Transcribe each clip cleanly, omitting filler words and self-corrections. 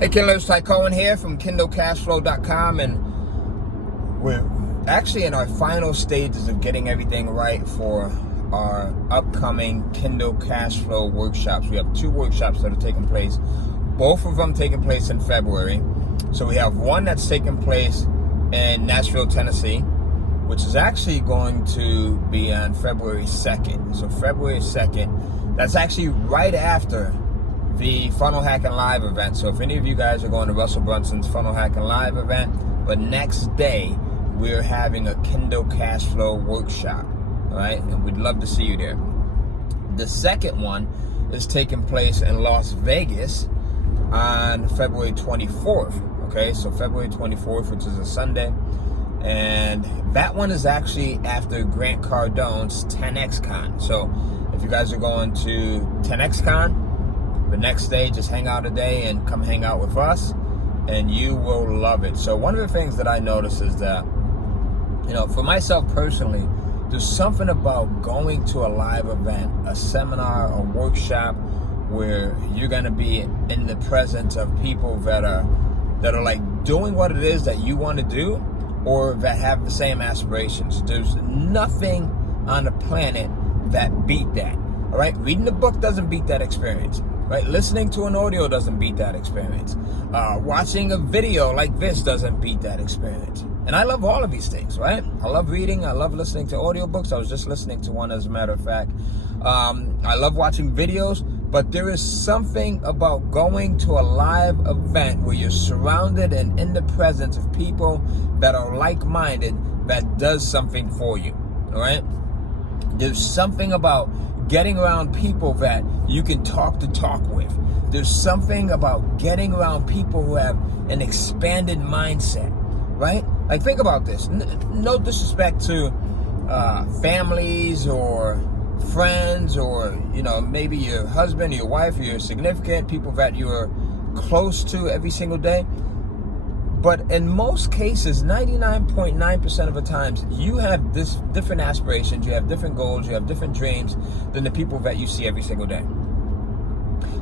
Hey Kindle, it's Ty Cohen here from KindleCashflow.com, and we're actually in our final stages of getting everything right for our upcoming Kindle Cashflow workshops. We have 2 workshops that are taking place, both of them taking place in February. So we have one that's taking place in Nashville, Tennessee, which is actually going to be on February 2nd. So February 2nd, that's actually right after the Funnel Hacking Live event. So if any of you guys are going to Russell Brunson's Funnel Hacking Live event, but next day we're having a Kindle Cashflow workshop, all right? And we'd love to see you there. The second one is taking place in Las Vegas on February 24th, okay? So February 24th, which is a Sunday, and that one is actually after Grant Cardone's 10X Con. So if you guys are going to 10X Con, the next day, just hang out a day and come hang out with us, and you will love it. So one of the things that I notice is that, you know, for myself personally, there's something about going to a live event, a seminar, a workshop, where you're gonna be in the presence of people that are like doing what it is that you want to do, or that have the same aspirations. There's nothing on the planet that beat that. All right, reading the book doesn't beat that experience. Right, listening to an audio doesn't beat that experience. Watching a video like this doesn't beat that experience. And I love all of these things, right? I love reading. I love listening to audiobooks. I was just listening to one, as a matter of fact. I love watching videos, but there is something about going to a live event where you're surrounded and in the presence of people that are like-minded that does something for you, all right? There's something about getting around people that you can talk with. There's something about getting around people who have an expanded mindset, right? Like, think about this. No disrespect to families or friends, or, you know, maybe your husband or your wife or your significant, people that you're close to every single day. But in most cases, 99.9% of the times, you have this different aspirations, you have different goals, you have different dreams than the people that you see every single day.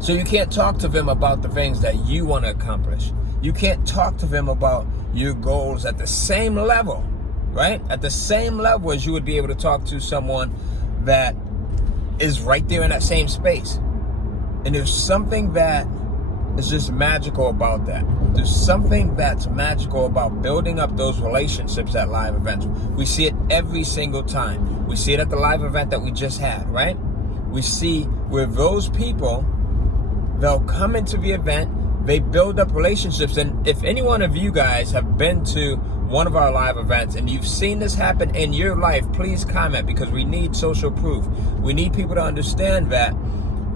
So you can't talk to them about the things that you want to accomplish. You can't talk to them about your goals at the same level, right? At the same level as you would be able to talk to someone that is right there in that same space. And there's something that is just magical about that. There's something that's magical about building up those relationships at live events. We see it every single time. We see it at the live event that we just had, right? We see where those people, they'll come into the event, they build up relationships. And if any one of you guys have been to one of our live events and you've seen this happen in your life, please comment, because we need social proof. We need people to understand that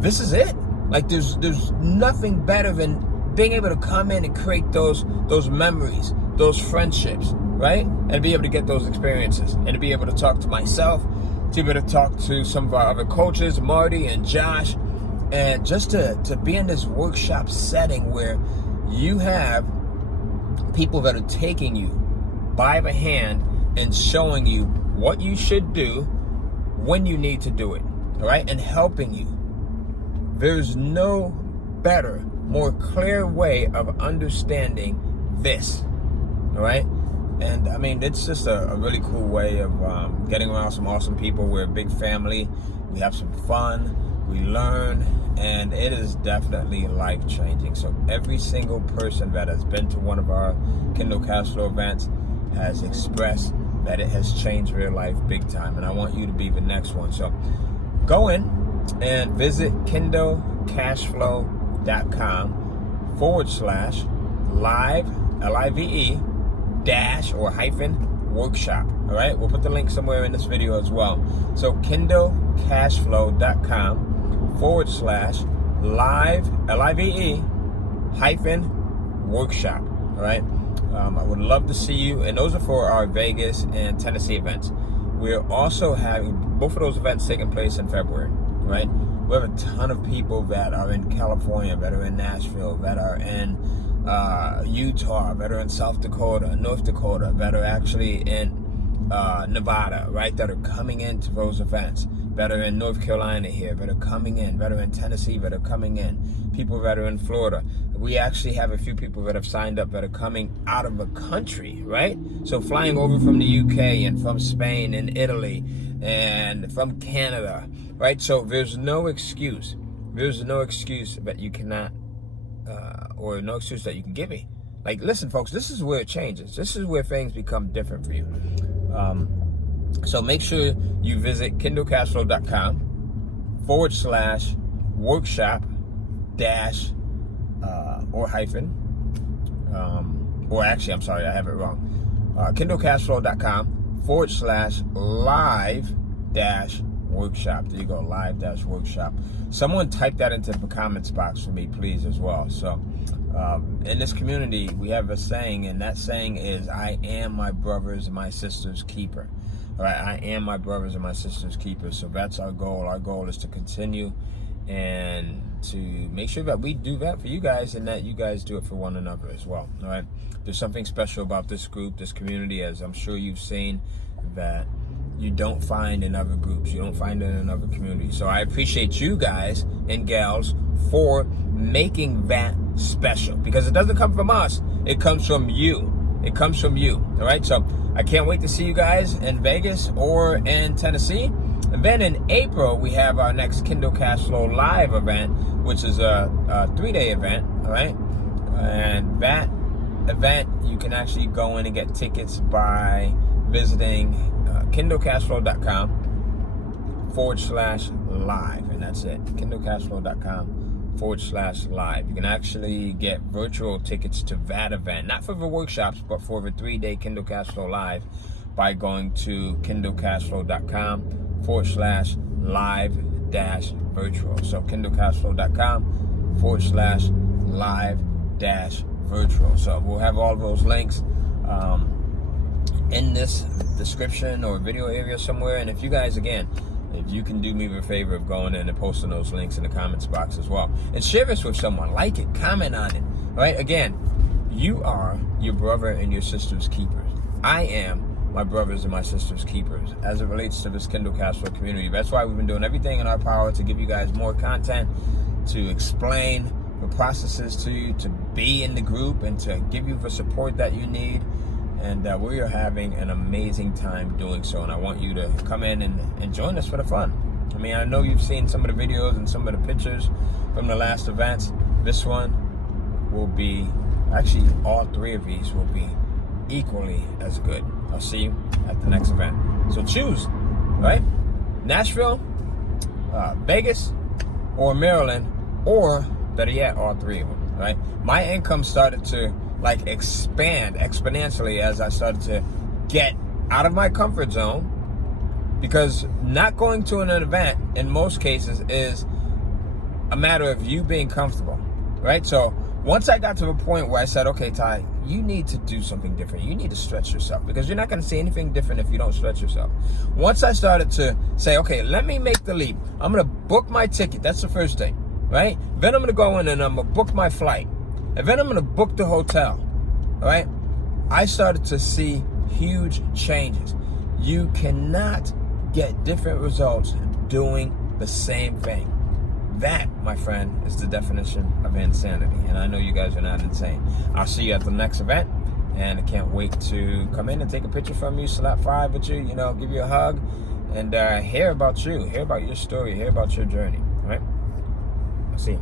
this is it. Like, there's nothing better than being able to come in and create those memories, those friendships, right? And be able to get those experiences, and to be able to talk to myself, to be able to talk to some of our other coaches, Marty and Josh, and just to be in this workshop setting where you have people that are taking you by the hand and showing you what you should do when you need to do it, all right? And helping you. There's no better, more clear way of understanding this, all right? And I mean, it's just a really cool way of getting around some awesome people. We're a big family. We have some fun. We learn, and it is definitely life-changing. So every single person that has been to one of our Kindle Cashflow events has expressed that it has changed their life big time, and I want you to be the next one. So go in and visit KindleCashflow.com/live, LIVE, dash or hyphen workshop. All right, we'll put the link somewhere in this video as well. So KindleCashflow.com/live, LIVE, hyphen workshop. All right, I would love to see you, and those are for our Vegas and Tennessee events. We're also having both of those events taking place in February. Right? We have a ton of people that are in California, that are in Nashville, that are in Utah, that are in South Dakota, North Dakota, that are actually in Nevada, right? That are coming into those events. that are in North Carolina here, that are coming in, that are in Tennessee, that are coming in, people that are in Florida. We actually have a few people that have signed up that are coming out of the country, right? So flying over from the UK and from Spain and Italy and from Canada, right? So there's no excuse. There's no excuse that you cannot, or no excuse that you can give me. Like, listen, folks, this is where it changes. This is where things become different for you. So make sure you visit kindlecashflow.com/workshop dash or hyphen, or actually, I'm sorry, I have it wrong. kindlecashflow.com/live dash workshop. There you go, live dash workshop. Someone type that into the comments box for me, please, as well. So in this community, we have a saying, and that saying is, I am my brother's and my sister's keeper. All right, I am my brother's and my sister's keeper. So that's our goal. Our goal is to continue and to make sure that we do that for you guys, and that you guys do it for one another as well. All right, there's something special about this group, this community, as I'm sure you've seen, that you don't find in other groups, you don't find it in other communities. So I appreciate you guys and gals for making that special, because it doesn't come from us, it comes from you. It comes from you. All right, so I can't wait to see you guys in Vegas or in Tennessee. And then in April, we have our next Kindle Cashflow Live event, which is a 3-day event. All right, and that event, you can actually go in and get tickets by visiting kindlecashflow.com/live, and that's it. kindlecashflow.com/live. You can actually get virtual tickets to that event, not for the workshops, but for the 3-day Kindle Cashflow Live, by going to kindlecashflow.com/live-virtual. So kindlecashflow.com/live-virtual. So we'll have all those links in this description or video area somewhere. And if you guys, again, if you can do me the favor of going in and posting those links in the comments box as well, and share this with someone, like it, comment on it. All right, again, you are your brother and your sister's keepers. I am my brothers and my sisters' keepers as it relates to this Kindle Cashflow community. That's why we've been doing everything in our power to give you guys more content, to explain the processes to you, to be in the group, and to give you the support that you need. And we are having an amazing time doing so, and I want you to come in and join us for the fun. I mean, I know you've seen some of the videos and some of the pictures from the last events. This one will be, actually all 3 of these will be equally as good. I'll see you at the next event. So choose, right? Nashville, Vegas, or Maryland, or better yet, all 3 of them, right? My income started to expand exponentially as I started to get out of my comfort zone, because not going to an event in most cases is a matter of you being comfortable, right? So once I got to a point where I said, okay, Ty, you need to do something different. You need to stretch yourself, because you're not going to see anything different if you don't stretch yourself. Once I started to say, okay, let me make the leap. I'm going to book my ticket. That's the first thing, right? Then I'm going to go in and I'm going to book my flight. And then I'm going to book the hotel, all right? I started to see huge changes. You cannot get different results doing the same thing. That, my friend, is the definition of insanity. And I know you guys are not insane. I'll see you at the next event. And I can't wait to come in and take a picture from you, slap 5 with you, give you a hug, and hear about you, hear about your story, hear about your journey, all right? I'll see you.